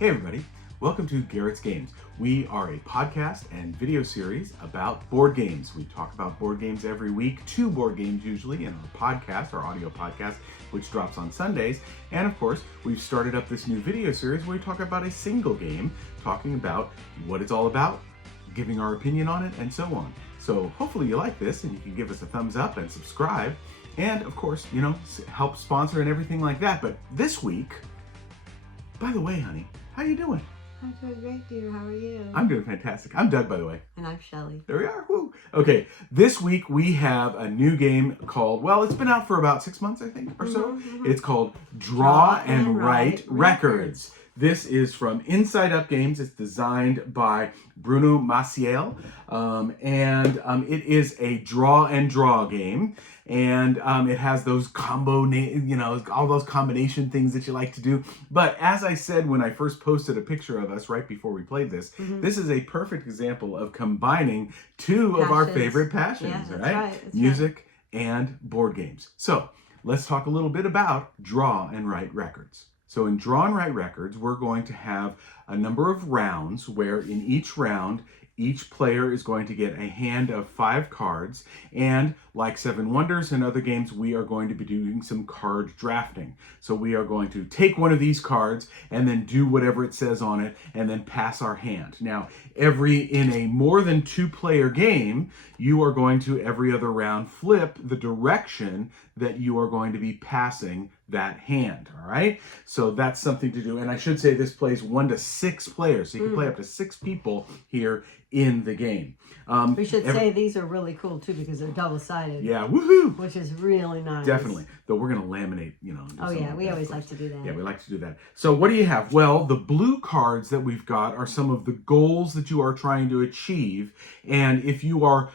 Hey everybody, welcome to Garrett's Games. We are a podcast and video series about board games. We talk about board games every week, 2 board games usually in our podcast, our audio podcast, which drops on Sundays. And of course, we've started up this new video series where we talk about a single game, talking about what it's all about, giving our opinion on it, and so on. So hopefully you like this and you can give us a thumbs up and subscribe. And of course, help sponsor and everything like that. But this week, by the way, honey, how you doing? I'm doing great, dear. How are you? I'm doing fantastic. I'm Doug, by the way. And I'm Shelley. There we are. Woo. Okay, this week we have a new game called, well, it's been out for about 6 months, I think, or so. It's called Draw and Write Records. This is from Inside Up Games. It's designed by Bruno Maciel, and it is a draw and draw game. And it has those all those combination things that you like to do. But as I said when I first posted a picture of us right before we played this, this is a perfect example of combining 2 of our favorite passions, right? Music and board games. So let's talk a little bit about Draw and Write Records. So in Draw and Write Records, we're going to have a number of rounds where in each round, each player is going to get a hand of 5 cards, and like 7 Wonders and other games, we are going to be doing some card drafting. So we are going to take one of these cards and then do whatever it says on it and then pass our hand. Now, in a more than 2-player game, you are going to every other round flip the direction that you are going to be passing that hand, all right? So that's something to do. And I should say this plays 1 to 6 players. So you can play up to 6 people here in the game. We should say these are really cool too because they're double-sided. Yeah, woohoo! Which is really nice. Definitely. Though we're going to laminate, Oh yeah, we always like to do that. Yeah, we like to do that. So what do you have? Well, the blue cards that we've got are some of the goals that you are trying to achieve. And if you are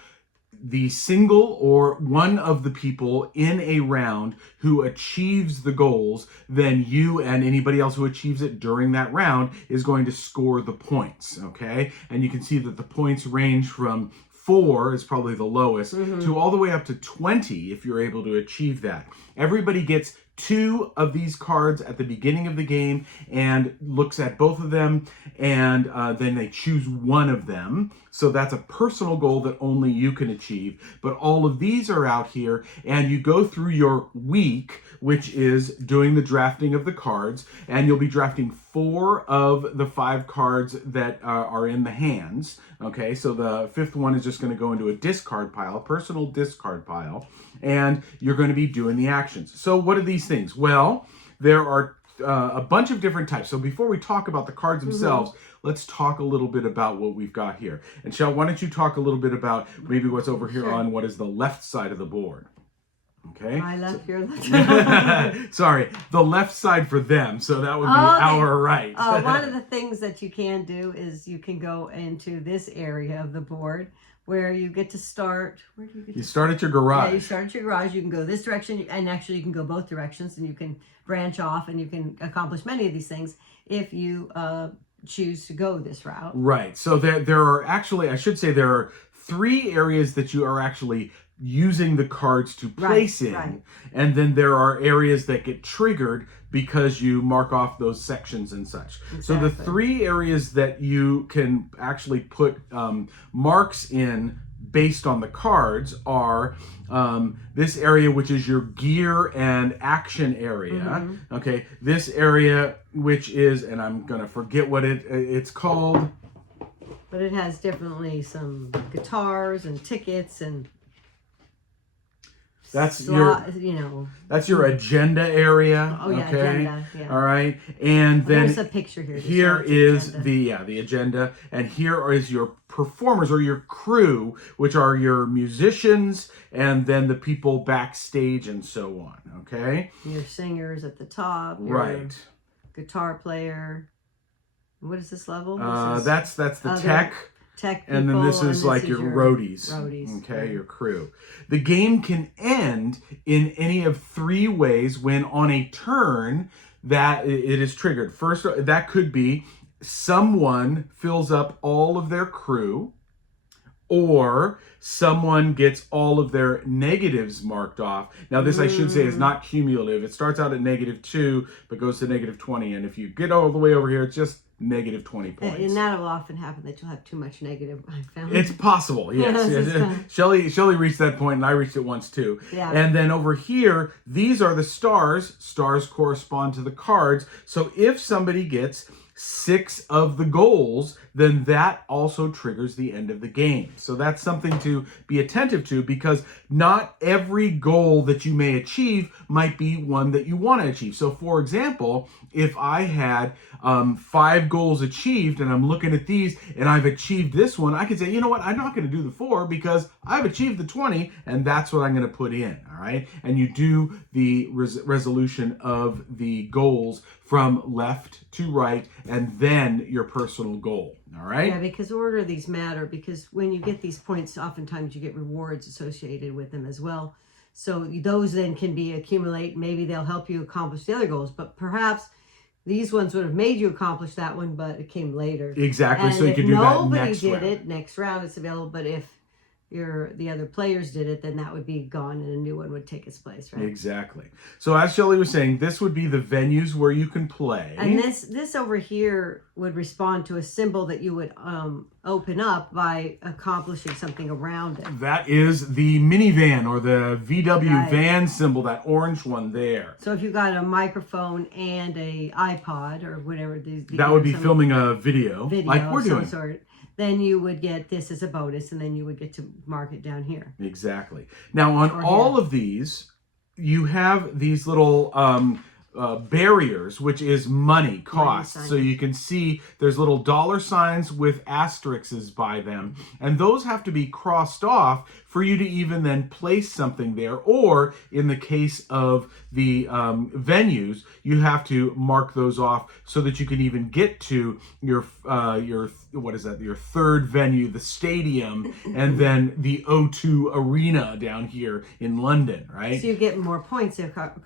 the single or one of the people in a round who achieves the goals, then you and anybody else who achieves it during that round is going to score the points, okay? And you can see that the points range from 4 is probably the lowest to all the way up to 20 if you're able to achieve that. Everybody gets 2 of these cards at the beginning of the game and looks at both of them, and then they choose one of them. So that's a personal goal that only you can achieve. But all of these are out here, and you go through your week, which is doing the drafting of the cards, and you'll be drafting 4 of the 5 cards that are in the hands. Okay, so the 5th one is just going to go into a discard pile, a personal discard pile, and you're going to be doing the actions. So what are these things? Well, there are a bunch of different types. So before we talk about the cards themselves, let's talk a little bit about what we've got here. And Shell, why don't you talk a little bit about maybe what's over here on what is the left side of the board? Okay. My left, your left. Sorry, the left side for them. So that would be our right. One of the things that you can do is you can go into this area of the board where you get to start. Where do you get? You start at your garage. Yeah, you start at your garage. You can go this direction, and actually you can go both directions, and you can branch off, and you can accomplish many of these things if you choose to go this route. Right. So there are actually, I should say, there are 3 areas that you are actually using the cards to place in, and then there are areas that get triggered because you mark off those sections and such. Exactly. So the 3 areas that you can actually put marks in based on the cards are this area, which is your gear and action area. Okay, this area, which is, and I'm gonna forget what it's called, but it has definitely some guitars and tickets and that's your agenda area. Oh yeah, okay? agenda. Yeah. All right, and then there's a picture here. Here is the agenda, and here is your performers or your crew, which are your musicians, and then the people backstage and so on. Okay. Your singers at the top. Right. Guitar player. What is this level? That's the tech people, and then this is like your roadies. Okay, your crew. The game can end in any of 3 ways when on a turn that it is triggered. First, that could be someone fills up all of their crew, or someone gets all of their negatives marked off. Now, this I should say is not cumulative. It starts out at -2, but goes to -20. And if you get all the way over here, it's just -20 points. And that will often happen that you'll have too much negative, I found. It's possible, yes. Shelley reached that point, and I reached it once too. Yeah. And then over here, these are the stars. Stars correspond to the cards. So if somebody gets 6 of the goals, then that also triggers the end of the game. So that's something to be attentive to, because not every goal that you may achieve might be one that you want to achieve. So for example, if I had 5 goals achieved and I'm looking at these and I've achieved this one, I could say, you know what, I'm not going to do the 4 because I've achieved the 20 and that's what I'm going to put in. All right. And you do the resolution of the goals from left to right and then your personal goal. All right. Yeah, because order of these matter, because when you get these points, oftentimes you get rewards associated with them as well. So those then can be accumulate. Maybe they'll help you accomplish the other goals, but perhaps these ones would have made you accomplish that one, but it came later. Exactly. And so you can do that next round. Nobody did it. Next round it's available, but if the other players did it, then that would be gone and a new one would take its place, right? Exactly. So as Shelley was saying, this would be the venues where you can play. And this over here would respond to a symbol that you would open up by accomplishing something around it. That is the minivan or the VW van symbol, that orange one there. So if you got a microphone and a iPod or whatever, that would be filming a video like we're doing. Sort, then you would get this as a bonus, and then you would get to mark it down here. Exactly. Now, on all of these, you have these little barriers, which is money costs. So you can see there's little dollar signs with asterisks by them, and those have to be crossed off for you to even then place something there. Or in the case of the venues, you have to mark those off so that you can even get to your what is that? Your third venue, the stadium, and then the O2 Arena down here in London, right? So you get more points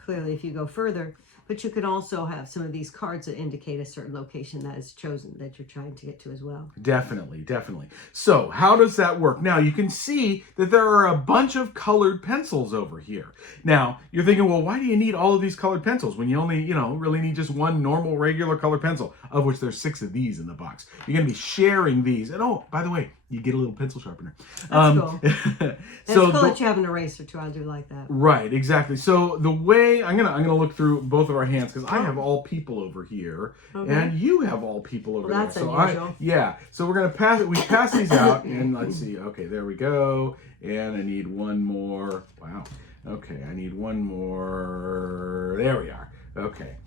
clearly if you go further. But you could also have some of these cards that indicate a certain location that is chosen that you're trying to get to as well. Definitely, definitely. So how does that work? Now, you can see that there are a bunch of colored pencils over here. Now, you're thinking, well, why do you need all of these colored pencils when you only, really need just one normal, regular colored pencil, of which there's 6 of these in the box. You're going to be sharing these. And oh, by the way, you get a little pencil sharpener. That's cool. It's cool that you have an eraser too. I do like that. Right, exactly. So the way I'm gonna look through both of our hands, because I have all people over here, and you have all people over there. That's unusual. So we're gonna pass it. We pass these out, and let's see. Okay, there we go. And I need one more. Wow. Okay, I need one more. There we are. Okay.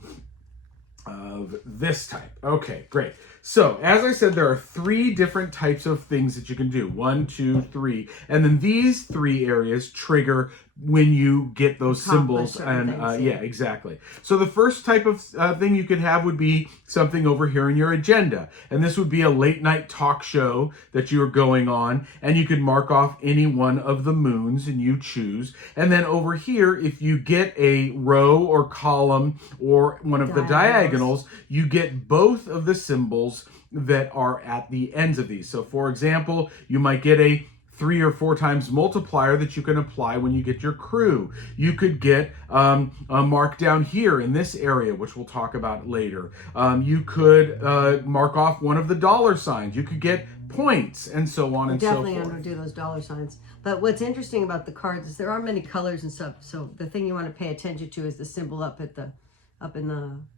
Of this type. Okay, great. So, as I said, there are 3 different types of things that you can do. 1, 2, 3. And then these 3 areas trigger when you get those symbols. And yeah, exactly. So the first type of thing you could have would be something over here in your agenda. And this would be a late night talk show that you're going on. And you could mark off any one of the moons and you choose. And then over here, if you get a row or column or one of the diagonals, you get both of the symbols that are at the ends of these. So for example, you might get a 3 or 4 times multiplier that you can apply when you get your crew. You could get a mark down here in this area, which we'll talk about later. You could mark off one of the dollar signs. You could get points and so on and so forth. Definitely I'm going to do those dollar signs. But what's interesting about the cards is there are many colors and stuff. So the thing you want to pay attention to is the symbol up in the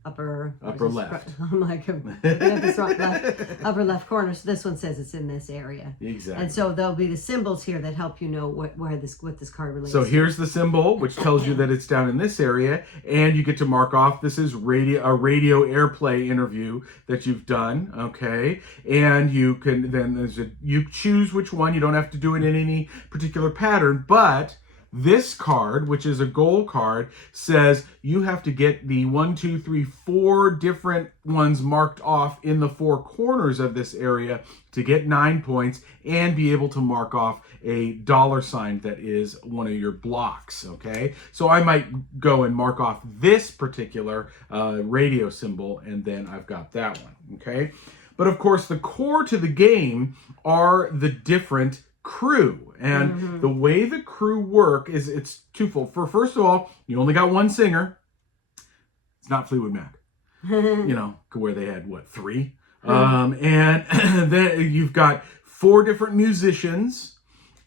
upper left. I'm like, upper left corner. So this one says it's in this area. Exactly. And so there'll be the symbols here that help you know what this card relates So to. here's the symbol, which tells you that it's down in this area, and you get to mark off this is a radio airplay interview that you've done, okay? And you can you choose which one. You don't have to do it in any particular pattern, but this card, which is a goal card, says you have to get the 1, 2, 3, 4 different ones marked off in the 4 corners of this area to get 9 points and be able to mark off a dollar sign that is one of your blocks, okay? So I might go and mark off this particular radio symbol, and then I've got that one, okay? But of course, the core to the game are the different crew. And the way the crew work is it's twofold. First of all, you only got one singer. It's not Fleetwood Mac. Where they had, what, 3? And then you've got 4 different musicians.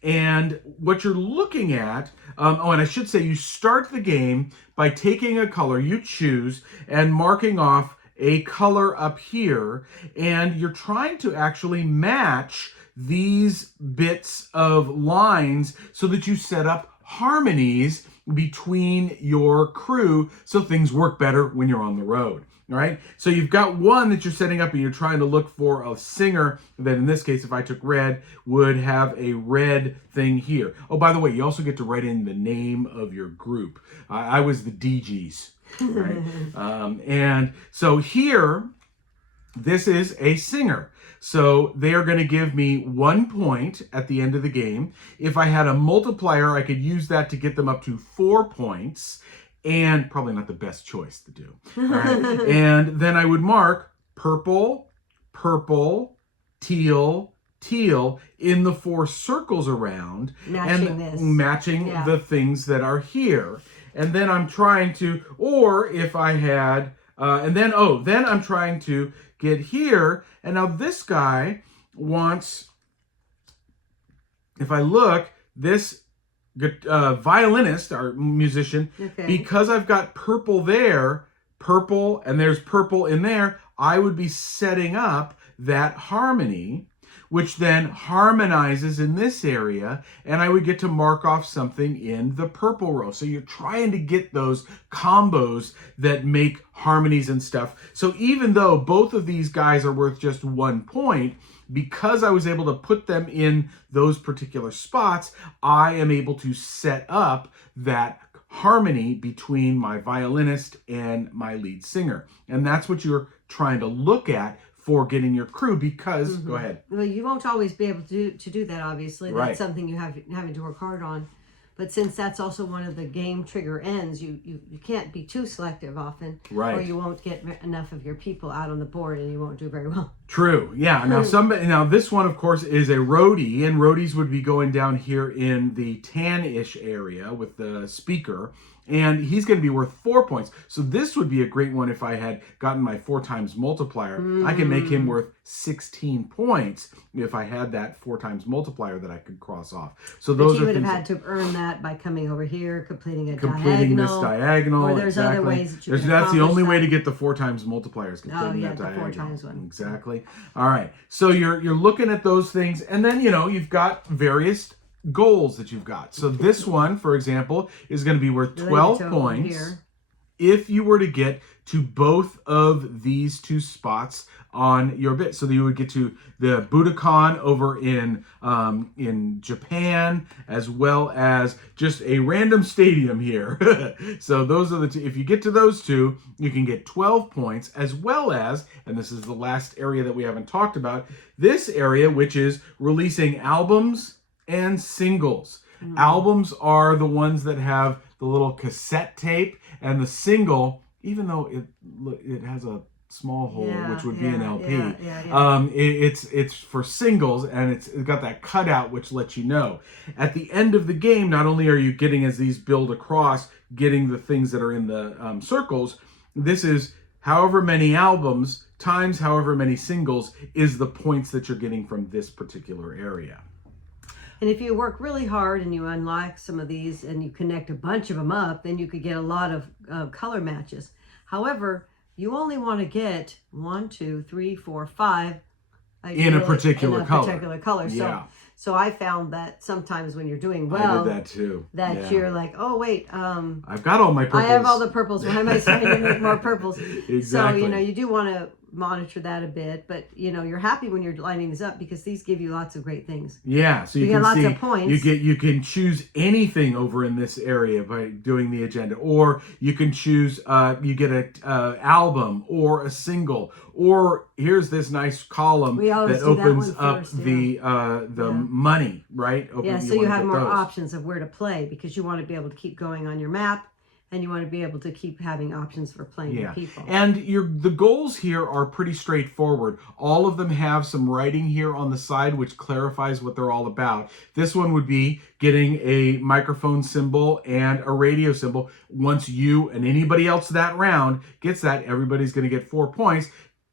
And what you're looking at, and I should say, you start the game by taking a color you choose and marking off a color up here. And you're trying to actually match these bits of lines so that you set up harmonies between your crew so things work better when you're on the road. All right, so you've got one that you're setting up and you're trying to look for a singer that, in this case, if I took red, would have a red thing here. Oh, by the way, you also get to write in the name of your group. I was the DGs, right? And so here, this is a singer. So they are going to give me 1 point at the end of the game. If I had a multiplier, I could use that to get them up to 4 points. And probably not the best choice to do. All right. And then I would mark purple, purple, teal, teal in the 4 circles around. Matching the things that are here. And then I'm trying to, or if I had, then I'm trying to get here. And now this guy wants, if I look, this violinist or musician, because I've got purple there, purple, and there's purple in there, I would be setting up that harmony, which then harmonizes in this area, and I would get to mark off something in the purple row. So you're trying to get those combos that make harmonies and stuff. So even though both of these guys are worth just 1 point, because I was able to put them in those particular spots, I am able to set up that harmony between my violinist and my lead singer. And that's what you're trying to look at for getting your crew, because, go ahead. Well, you won't always be able to do that, obviously. Right. That's something you having to work hard on. But since that's also one of the game trigger ends, you can't be too selective often, right? Or you won't get enough of your people out on the board, and you won't do very well. True. Yeah. Now this one, of course, is a roadie, and roadies would be going down here in the tan-ish area with the speaker, and he's going to be worth 4 points. So this would be a great one if I had gotten my 4 times multiplier. I can make him worth 16 points if I had that 4 times multiplier that I could cross off. So those you would have had to earn that by coming over here, completing this diagonal. Or there's other ways that you can That's the only way that. to get the 4 times multipliers. Completing that the diagonal. 4 times one. Exactly. All right. So you're looking at those things, and then you've got various goals that you've got. So this one, for example, is going to be worth 12 points if you were to get to both of these 2 spots on your bit. So that you would get to the Budokan over in Japan, as well as just a random stadium here. So those are the 2. If you get to those 2, you can get 12 points, as well as, and this is the last area that we haven't talked about, this area, which is releasing albums and singles. Albums are the ones that have the little cassette tape, and the single, even though it has a small hole, which would be an LP, it's for singles, and it's got that cutout which lets you know. At the end of the game, not only are you getting, as these build across, getting the things that are in the circles, this is however many albums times however many singles is the points that you're getting from this particular area. And if you work really hard and you unlock some of these and you connect a bunch of them up, then you could get a lot of color matches. However, you only want to get 1, 2, 3, 4, 5 in a particular color. Yeah. So I found that sometimes when you're doing well, I did that too. You're like, oh wait, I've got all my purples. I have all the purples. Why am I trying to make more purples? Exactly. So you do want to monitor that a bit, but you're happy when you're lining these up because these give you lots of great things. Yeah, so you can get lots see of points. You can choose anything over in this area by doing the agenda, or you can choose you get a album or a single, or here's this nice column that opens up the money, right? So you have more options of where to play because you want to be able to keep going on your map. and you want to be able to keep having options for playing with people. And the goals here are pretty straightforward. All of them have some writing here on the side which clarifies what they're all about. This one would be getting a microphone symbol and a radio symbol. Once you and anybody else that round gets that, everybody's going to get 4 points.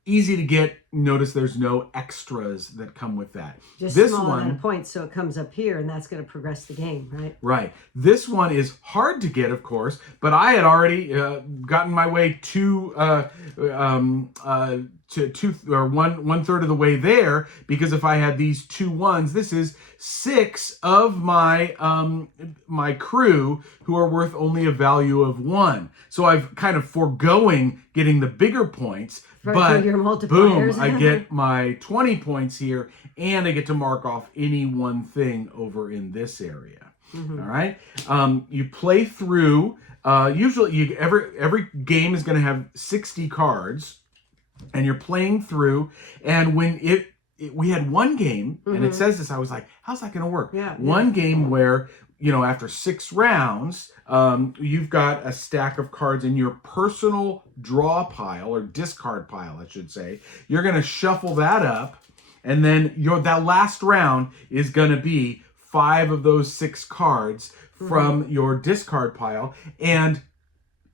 Easy to get. Notice there's no extras that come with that. Just this small amount of points, so it comes up here, and that's going to progress the game, right? Right. This one is hard to get, of course, but I had already gotten my way one third of the way there, because if I had these 2 ones, this is 6 of my my crew who are worth only a value of 1. So I've kind of foregoing getting the bigger points. But your multipliers. Boom, I get my 20 points here, and I get to mark off any one thing over in this area. Mm-hmm. All right. You play through. Usually, every game is going to have 60 cards, and you're playing through. And when we had one game, and it says this, I was like, "How's that going to work?" Yeah. One game where, after 6 rounds, you've got a stack of cards in your personal draw pile, or discard pile, I should say. You're going to shuffle that up, and then that last round is going to be 5 of those 6 cards from your discard pile, and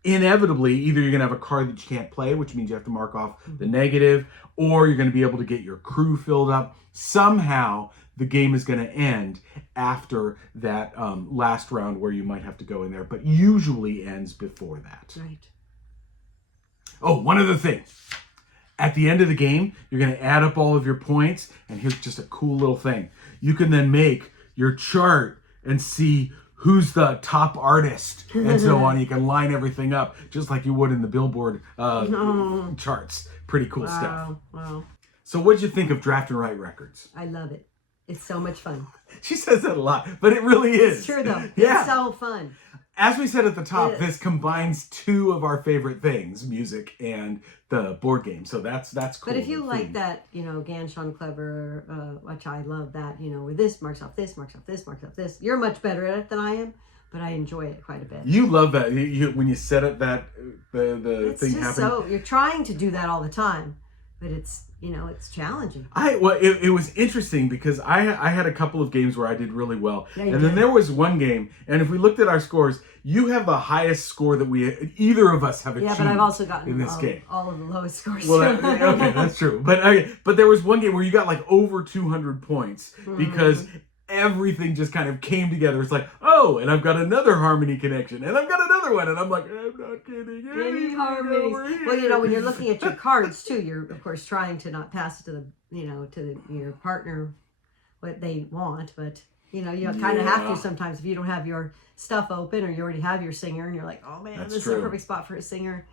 inevitably, either you're going to have a card that you can't play, which means you have to mark off the negative, or you're going to be able to get your crew filled up. Somehow, the game is going to end after that last round where you might have to go in there, but usually ends before that. Right. Oh, one other thing. At the end of the game, you're going to add up all of your points, and here's just a cool little thing. You can then make your chart and see who's the top artist and so on. You can line everything up just like you would in the Billboard charts. Pretty cool stuff. Wow. So what'd you think of Draft and Write Records? I love it. It's so much fun. She says that a lot, but it really is. It's true, though. Yeah. It's so fun. As we said at the top, this combines 2 of our favorite things, music and the board game. So that's cool. But if you like that, Ganshon Clever, which I love that, where this marks off this, marks off this, marks off this. You're much better at it than I am, but I enjoy it quite a bit. You love that. When you set up that the thing happening. So you're trying to do that all the time, but it's challenging. It was interesting because I had a couple of games where I did really well. Yeah, and then there was one game, and if we looked at our scores, you have the highest score that either of us have achieved. Yeah, but I've also gotten in this game. all of the lowest scores. Well, okay, that's true. But there was one game where you got like over 200 points because everything just kind of came together. It's like, oh, and I've got another harmony connection, and I've got another one, and I'm like, I'm not kidding. Any harmonies. Well, when you're looking at your cards too, you're of course trying to not pass it to your partner what they want, but you kind of have to sometimes if you don't have your stuff open or you already have your singer, and you're like, oh man, this is a perfect spot for a singer.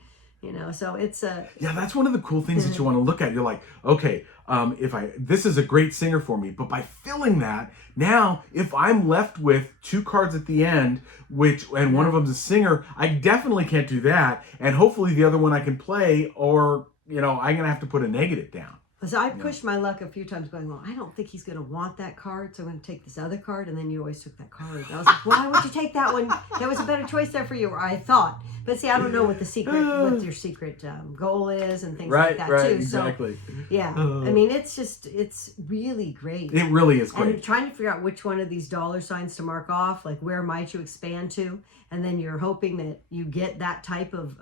So it's that's one of the cool things that you want to look at. You're like, okay, this is a great singer for me, but by filling that, now if I'm left with 2 cards at the end, one of them's a singer, I definitely can't do that, and hopefully the other one I can play, or I'm gonna have to put a negative down. So I pushed my luck a few times going, well, I don't think he's going to want that card, so I'm going to take this other card, and then you always took that card. And I was like, why would you take that one? There was a better choice there for you, or I thought. But see, I don't know what what your secret goal is and things like that, too. Exactly. So, yeah. I mean, it's really great. It really is great. And trying to figure out which one of these dollar signs to mark off, like where might you expand to, and then you're hoping that you get that type of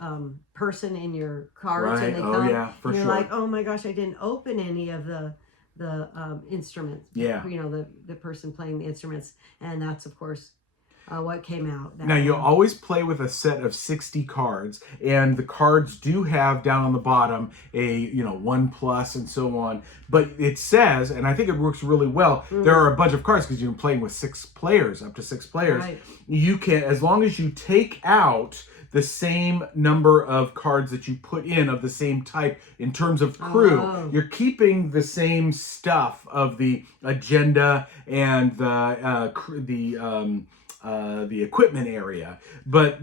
person in your cards, and they come, and you're like, oh my gosh, I didn't open any of the instruments. Yeah. The person playing the instruments, and that's of course what came out. Now you always play with a set of 60 cards, and the cards do have down on the bottom a 1+ and so on. But it says, and I think it works really well. There are a bunch of cards because you're playing with 6 players, up to 6 players. Right. You can, as long as you take out the same number of cards that you put in of the same type in terms of crew, you're keeping the same stuff of the agenda and the the equipment area. But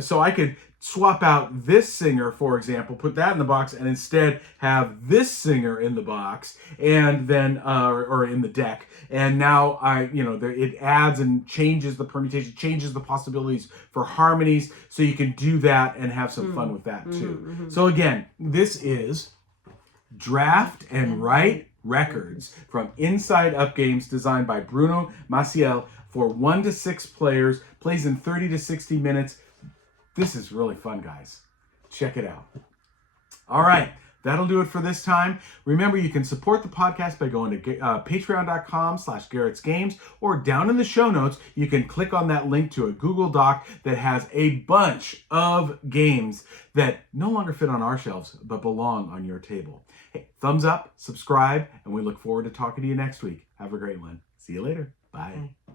so I could swap out this singer, for example, put that in the box, and instead have this singer in the box, and then or in the deck. And now it adds and changes the permutation, changes the possibilities for harmonies, so you can do that and have some fun with that too. So again, this is Draft and Write Records from Inside Up Games, designed by Bruno Maciel for 1 to 6 players, plays in 30 to 60 minutes. This is really fun, guys. Check it out. All right, that'll do it for this time. Remember, you can support the podcast by going to patreon.com/Garrett's Games, or down in the show notes, you can click on that link to a Google Doc that has a bunch of games that no longer fit on our shelves, but belong on your table. Hey, thumbs up, subscribe, and we look forward to talking to you next week. Have a great one. See you later. Bye. Bye.